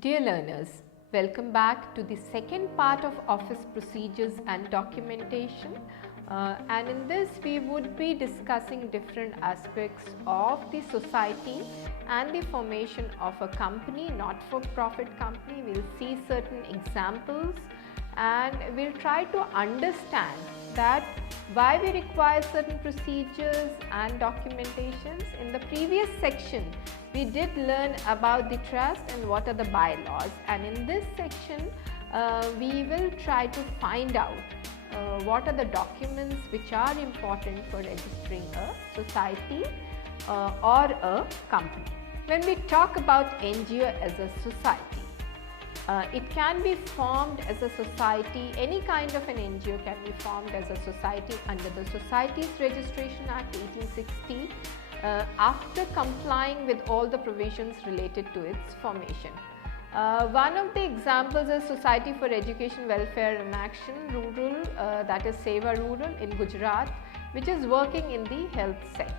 Dear learners, welcome back to the second part of office procedures and documentation. And in this we would be discussing different aspects of the society and the formation of a company, not-for-profit company. We'll see certain examples and we'll try to understand that why we require certain procedures and documentations. In the previous section we did learn about the trust and what are the bylaws, and in this section we will try to find out what are the documents which are important for registering a society or a company. When we talk about NGO as a society, it can be formed as a society. Any kind of an NGO can be formed as a society under the Societies Registration Act 1860 after complying with all the provisions related to its formation. One of the examples is Society for Education, Welfare and Action Rural, that is Seva Rural in Gujarat, which is working in the health sector.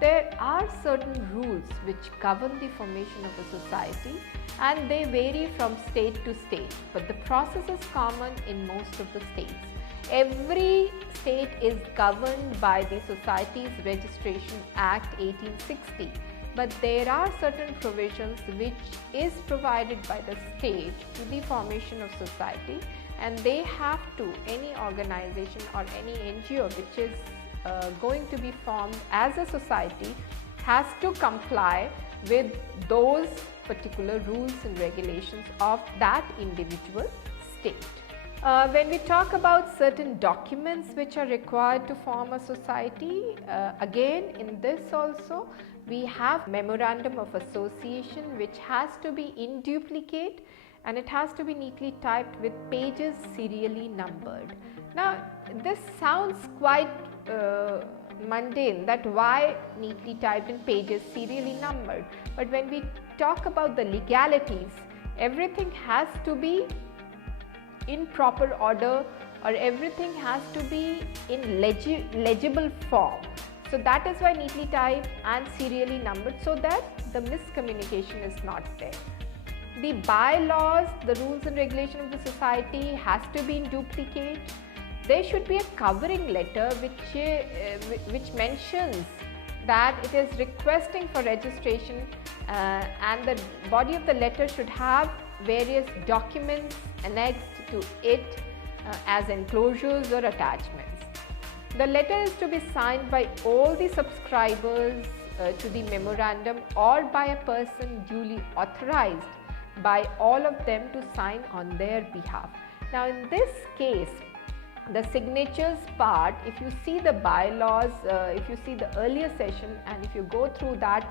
There are certain rules which govern the formation of a society and they vary from state to state, but the process is common in most of the states. Every state is governed by the Societies Registration Act 1860, but there are certain provisions which is provided by the state to the formation of society, and they have to, any organization or any NGO which is going to be formed as a society has to comply with those particular rules and regulations of that individual state. When we talk about certain documents which are required to form a society, again in this also we have Memorandum of Association which has to be in duplicate and it has to be neatly typed with pages serially numbered. Now this sounds quite mundane, that why neatly typed in pages serially numbered, but when we talk about the legalities, everything has to be in proper order or everything has to be in legible form. So that is why neatly typed and serially numbered, so that the miscommunication is not there. The bylaws, the rules and regulation of the society has to be in duplicate. There should be a covering letter which mentions that it is requesting for registration, and the body of the letter should have various documents annexed to it as enclosures or attachments. The letter is to be signed by all the subscribers to the memorandum or by a person duly authorized by all of them to sign on their behalf. Now in this case, the signatures part, if you see the bylaws, if you see the earlier session and if you go through that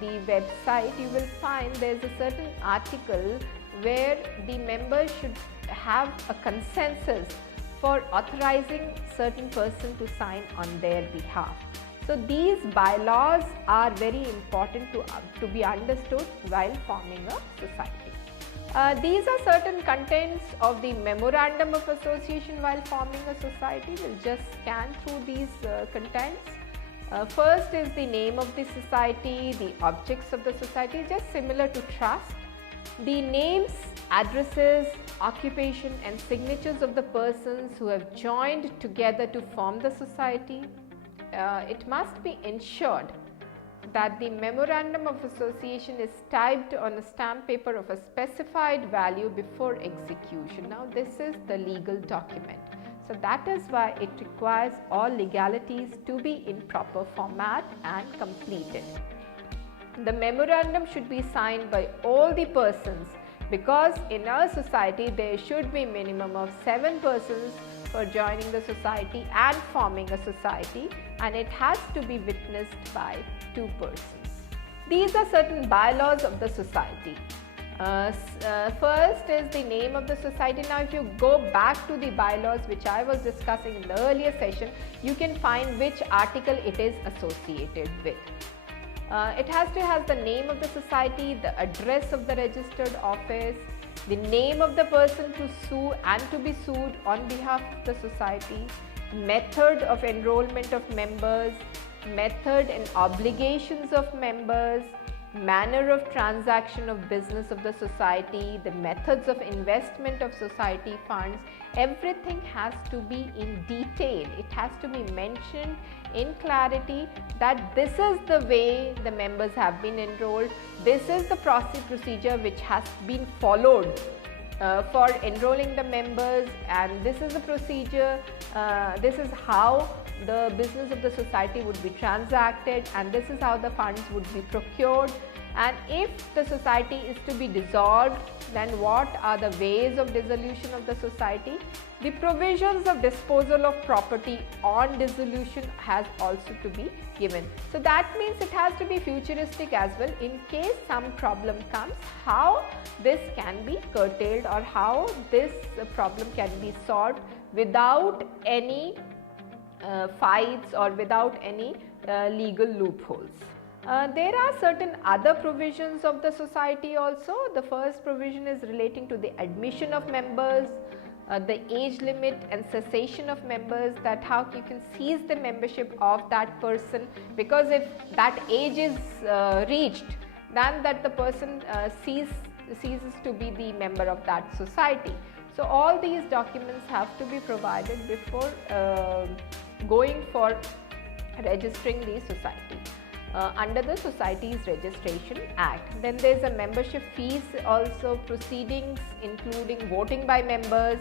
the website, you will find there is a certain article where the members should have a consensus for authorizing certain person to sign on their behalf. So these bylaws are very important to be understood while forming a society. These are certain contents of the Memorandum of Association while forming a society. We'll just scan through these contents. First is the name of the society, the objects of the society, just similar to trust. The names, addresses, occupation and signatures of the persons who have joined together to form the society. It must be ensured that the Memorandum of Association is typed on a stamp paper of a specified value before execution. Now this is the legal document. So that is why it requires all legalities to be in proper format and completed. The memorandum should be signed by all the persons, because in our society there should be minimum of 7 persons for joining the society and forming a society, and it has to be witnessed by 2 persons. These are certain bylaws of the society. First is the name of the society. Now if you go back to the bylaws which I was discussing in the earlier session, you can find which article it is associated with. It has to have the name of the society, the address of the registered office, the name of the person to sue and to be sued on behalf of the society, method of enrollment of members, method and obligations of members, manner of transaction of business of the society, the methods of investment of society funds, everything has to be in detail. It has to be mentioned in clarity that this is the way the members have been enrolled, this is the procedure which has been followed for enrolling the members, and this is the procedure, this is how the business of the society would be transacted, and this is how the funds would be procured. And if the society is to be dissolved, then what are the ways of dissolution of the society? The provisions of disposal of property on dissolution has also to be given. So that means it has to be futuristic as well, in case some problem comes, how this can be curtailed or how this problem can be solved without any fights or without any legal loopholes. There are certain other provisions of the society also. The first provision is relating to the admission of members, the age limit and cessation of members, that how you can cease the membership of that person, because if that age is reached, then that the person ceases to be the member of that society. So all these documents have to be provided before going for registering the society under the Societies Registration Act. Then there is a membership fees also, proceedings including voting by members,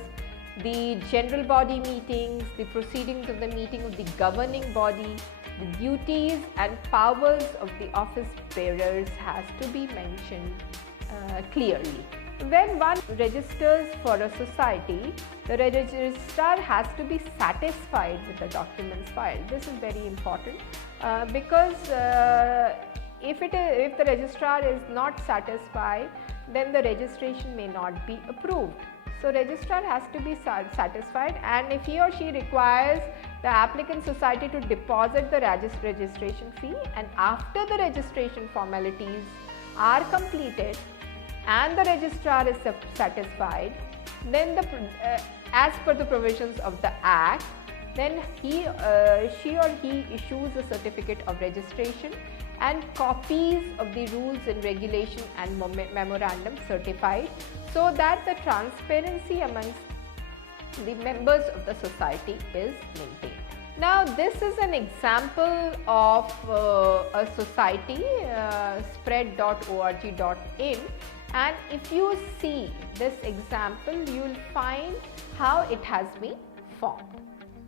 the general body meetings, the proceedings of the meeting of the governing body, the duties and powers of the office bearers has to be mentioned clearly. When one registers for a society, the registrar has to be satisfied with the documents filed. This is very important because if the registrar is not satisfied, then the registration may not be approved. So registrar has to be satisfied, and if he or she requires the applicant society to deposit the registration fee, and after the registration formalities are completed and the registrar is satisfied, then as per the provisions of the Act, then she or he issues a certificate of registration and copies of the rules and regulation and memorandum certified, so that the transparency amongst the members of the society is maintained. Now this is an example of a society, spread.org.in, and if you see this example, you will find how it has been formed.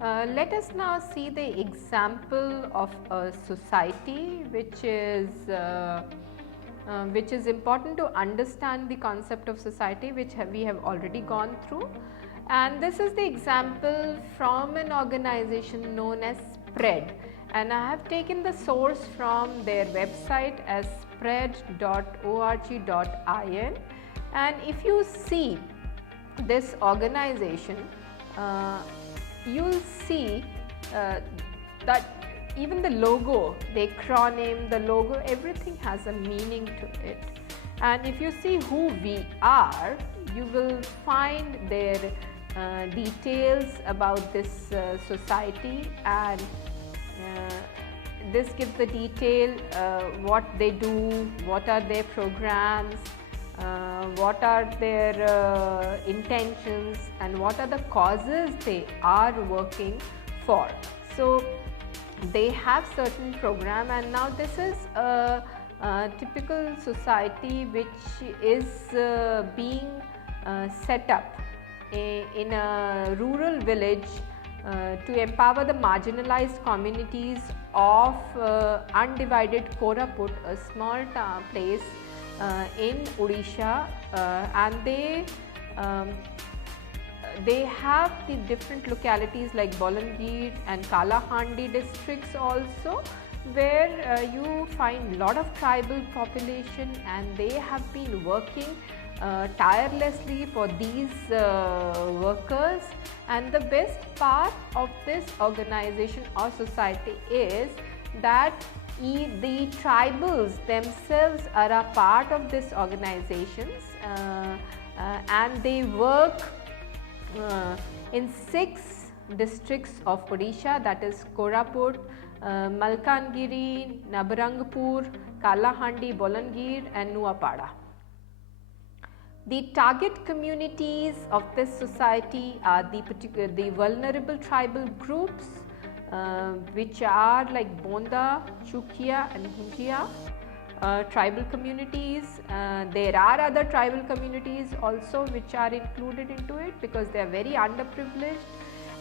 Let us now see the example of a society which is important to understand the concept of society, which we have already gone through. And this is the example from an organization known as Spread, and I have taken the source from their website as spread.org.in. and if you see this organization, you will see that even the logo, the acronym, the logo, everything has a meaning to it. And if you see who we are, you will find their details about this society, and this gives the detail what they do, what are their programs, what are their intentions, and what are the causes they are working for. So they have certain program, and now this is a typical society which is being set up in a rural village to empower the marginalized communities of undivided Koraput, a small place in Odisha, and they have the different localities like Bolangir and Kalahandi districts also, where you find lot of tribal population, and they have been working tirelessly for these workers. And the best part of this organization or society is that the tribals themselves are a part of this organizations, and they work in 6 districts of Odisha, that is Koraput, Malkangiri, Nabarangpur, Kalahandi, Bolangir and Nuapada. The target communities of this society are the vulnerable tribal groups, which are like Bonda, Chukia and Hunjia. Tribal communities. There are other tribal communities also which are included into it because they are very underprivileged,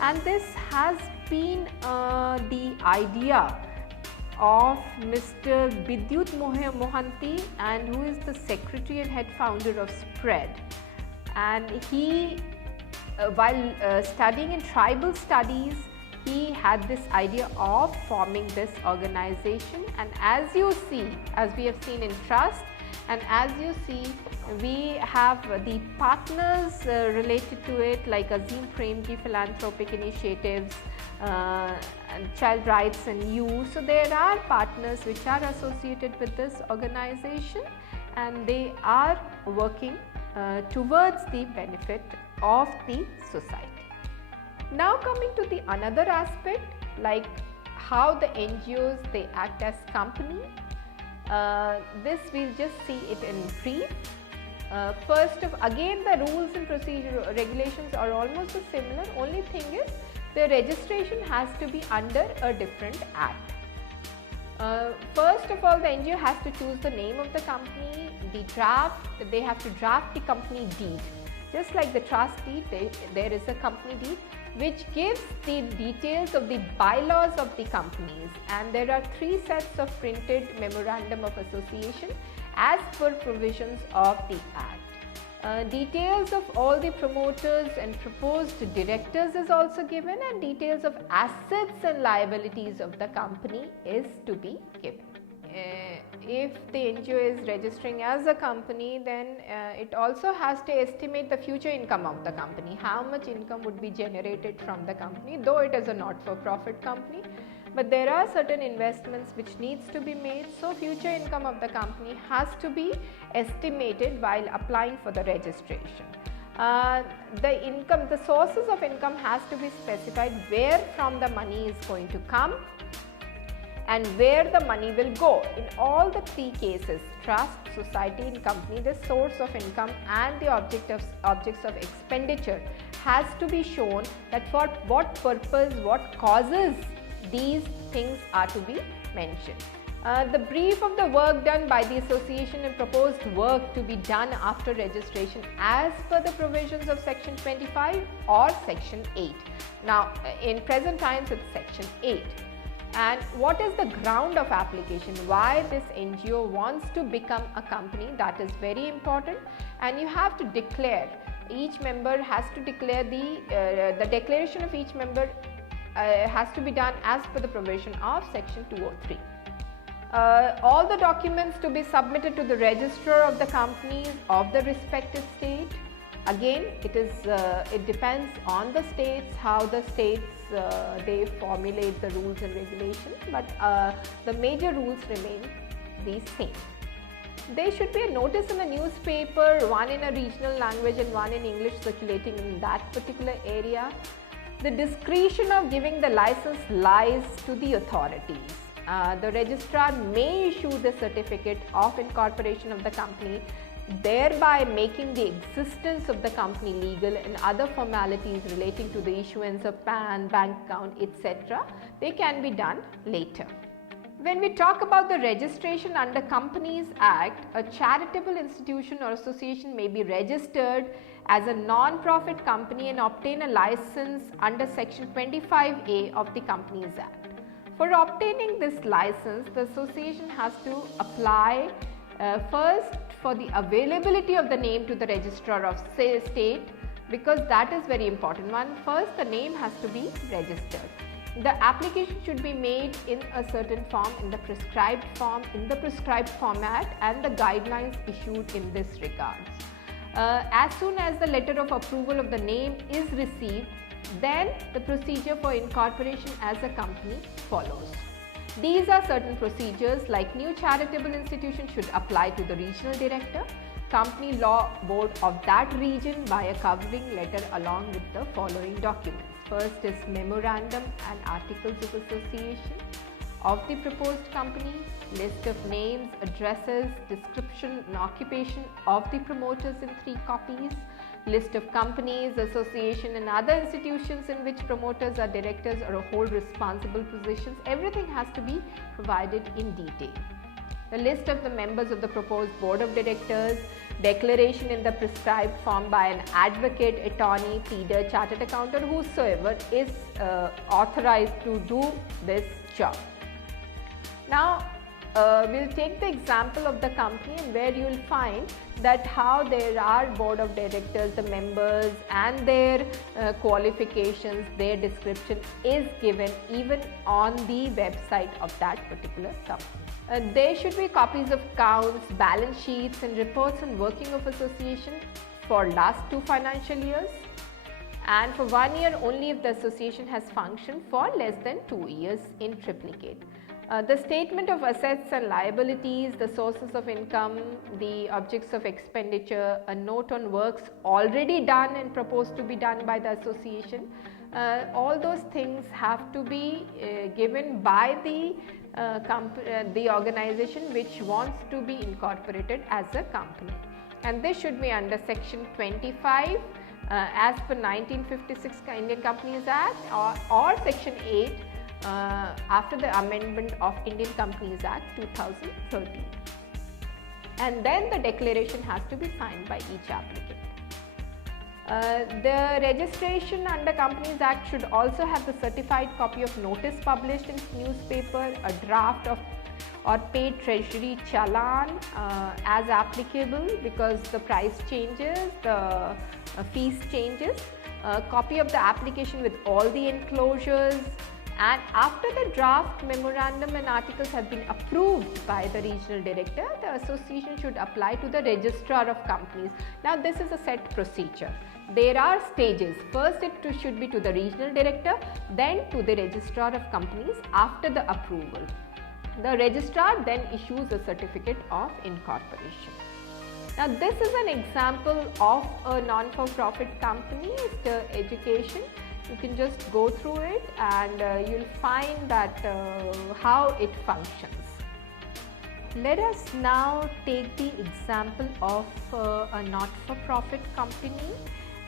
and this has been the idea of Mr. Bidyut Mohanty, and who is the secretary and head founder of SPREAD. And he, while studying in tribal studies, he had this idea of forming this organization, and as you see, as we have seen in trust, and as you see, we have the partners related to it like Azim Premji Philanthropic Initiatives, and Child Rights and You. So there are partners which are associated with this organization, and they are working towards the benefit of the society. Now coming to the another aspect, like how the NGOs, they act as company. This we'll just see it in brief. First of again, the rules and procedure regulations are almost similar. Only thing is the registration has to be under a different act. First of all, the NGO has to choose the name of the company, the draft. They have to draft the company deed. Just like the trust deed, there is a company deed which gives the details of the bylaws of the companies, and there are 3 sets of printed memorandum of association as per provisions of the act. Details of all the promoters and proposed directors is also given, and details of assets and liabilities of the company is to be given. If the NGO is registering as a company, then it also has to estimate the future income of the company, how much income would be generated from the company, though it is a not-for-profit company, but there are certain investments which needs to be made, so future income of the company has to be estimated while applying for the registration. The sources of income has to be specified, where from the money is going to come and where the money will go. In all the 3 cases, trust, society and company, the source of income and the objects of expenditure has to be shown, that for what purpose, what causes these things are to be mentioned. The brief of the work done by the association and proposed work to be done after registration as per the provisions of section 25 or section 8. Now in present times it's section 8. And what is the ground of application, why this NGO wants to become a company, that is very important. And you have to declare, each member has to declare the declaration of each member has to be done as per the provision of section 203. All the documents to be submitted to the registrar of the companies of the respective state. Again, it depends on the states, how the states they formulate the rules and regulations, but the major rules remain the same. There should be a notice in a newspaper, one in a regional language and one in English, circulating in that particular area. The discretion of giving the license lies to the authorities. The registrar may issue the certificate of incorporation of the company, thereby making the existence of the company legal, and other formalities relating to the issuance of PAN, bank account, etc. they can be done later. When we talk about the registration under Companies Act, a charitable institution or association may be registered as a non-profit company and obtain a license under section 25A of the Companies Act. For obtaining this license, the association has to apply first for the availability of the name to the registrar of state, because that is very important. First the name has to be registered. The application should be made in a certain form, in the prescribed form, in the prescribed format, and the guidelines issued in this regards. As soon as the letter of approval of the name is received, then the procedure for incorporation as a company follows. These are certain procedures, like new charitable institution should apply to the regional director, company law board of that region by a covering letter along with the following documents. First is memorandum and articles of association. of the proposed company, list of names, addresses, description and occupation of the promoters in 3 copies, list of companies, association and other institutions in which promoters are directors or hold responsible positions. Everything has to be provided in detail. The list of the members of the proposed board of directors, declaration in the prescribed form by an advocate, attorney, pleader, chartered accountant, whosoever is authorized to do this job. Now, we'll take the example of the company, and where you will find that how there are board of directors, the members and their qualifications, their description is given even on the website of that particular company. There should be copies of accounts, balance sheets and reports on working of association for last 2 financial years, and for 1 year only if the association has functioned for less than 2 years in triplicate. The statement of assets and liabilities, the sources of income, the objects of expenditure, a note on works already done and proposed to be done by the association, all those things have to be given by the organization which wants to be incorporated as a company. And this should be under section 25 as per 1956 Indian Companies Act, or section 8 after the amendment of Indian Companies Act 2013. And then the declaration has to be signed by each applicant. The registration under Companies Act should also have the certified copy of notice published in newspaper, a draft of or paid treasury challan as applicable, because the price changes, the fees changes, a copy of the application with all the enclosures, and after the draft memorandum and articles have been approved by the regional director, the association should apply to the registrar of companies. Now this is a set procedure. There are stages. First it should be to the regional director, then to the registrar of companies after the approval. The registrar then issues a certificate of incorporation. Now this is an example of a non-for-profit company, Stir Education. You can just go through it and you'll find that how it functions. Let us now take the example of a not-for-profit company,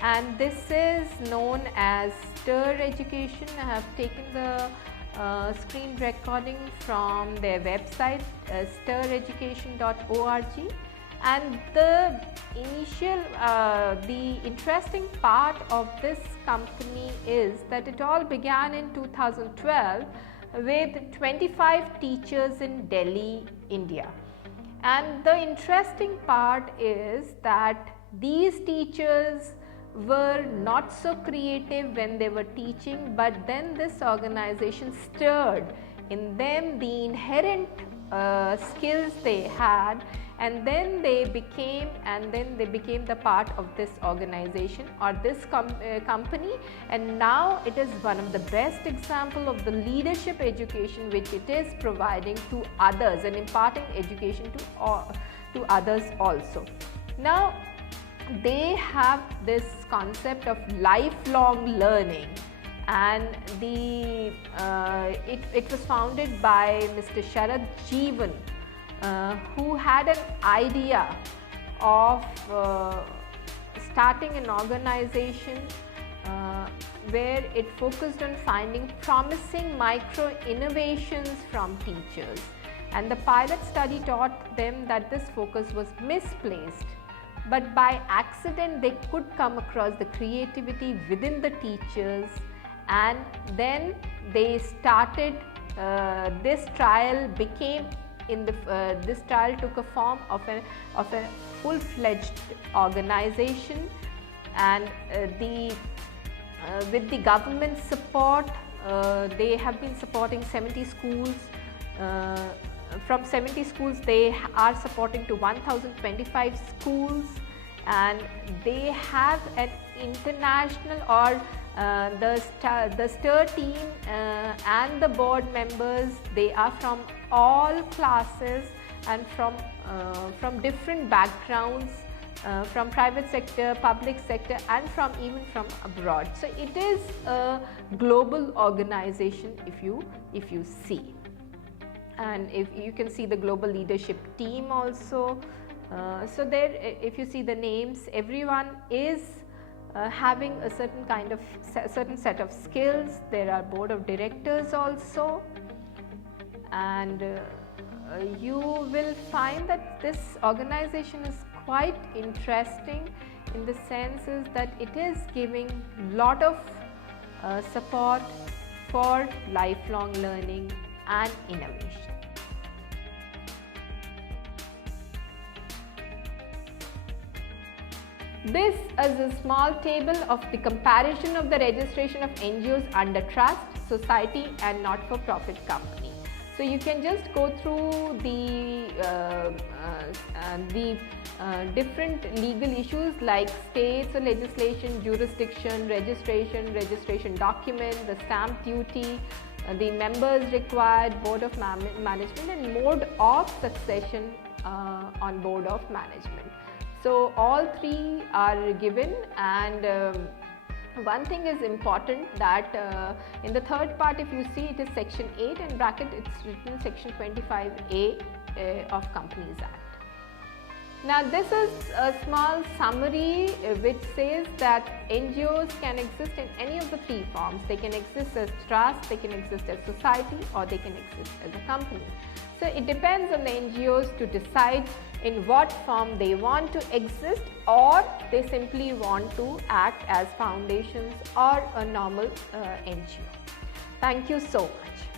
and this is known as Stir Education. I have taken the screen recording from their website stireducation.org. And the interesting part of this company is that it all began in 2012 with 25 teachers in Delhi, India. And the interesting part is that these teachers were not so creative when they were teaching, but then this organization stirred in them the inherent skills they had, and then they became the part of this organization or this company, and now it is one of the best example of the leadership education which it is providing to others and imparting education to others also. Now they have this concept of lifelong learning, and it was founded by Mr. Sharad Jeevan, who had an idea of starting an organization where it focused on finding promising micro innovations from teachers, and the pilot study taught them that this focus was misplaced, but by accident they could come across the creativity within the teachers, and then they started this trial took a form of a full-fledged organization, and with the government support they have been supporting 70 schools. From 70 schools they are supporting to 1025 schools, and they have an international or the STIR team and the board members, they are from all classes and from different backgrounds, from private sector, public sector, and even from abroad. So it is a global organization if you see. and if you can see the global leadership team also. So there, if you see the names, everyone is having a certain kind of certain set of skills. There are board of directors also, and you will find that this organization is quite interesting in the sense is that it is giving lot of support for lifelong learning and innovation. This is a small table of the comparison of the registration of NGOs under trust, society and not-for-profit company. So you can just go through the different legal issues like states or legislation, jurisdiction, registration document, the stamp duty, the members required, board of management and mode of succession on board of management. So all three are given, and one thing is important that in the third part, if you see, it is section 8 and bracket it's written section 25A of Companies Act. Now this is a small summary which says that NGOs can exist in any of the three forms. They can exist as trust, they can exist as society, or they can exist as a company. So it depends on the NGOs to decide in what form they want to exist, or they simply want to act as foundations or a normal NGO. Thank you so much.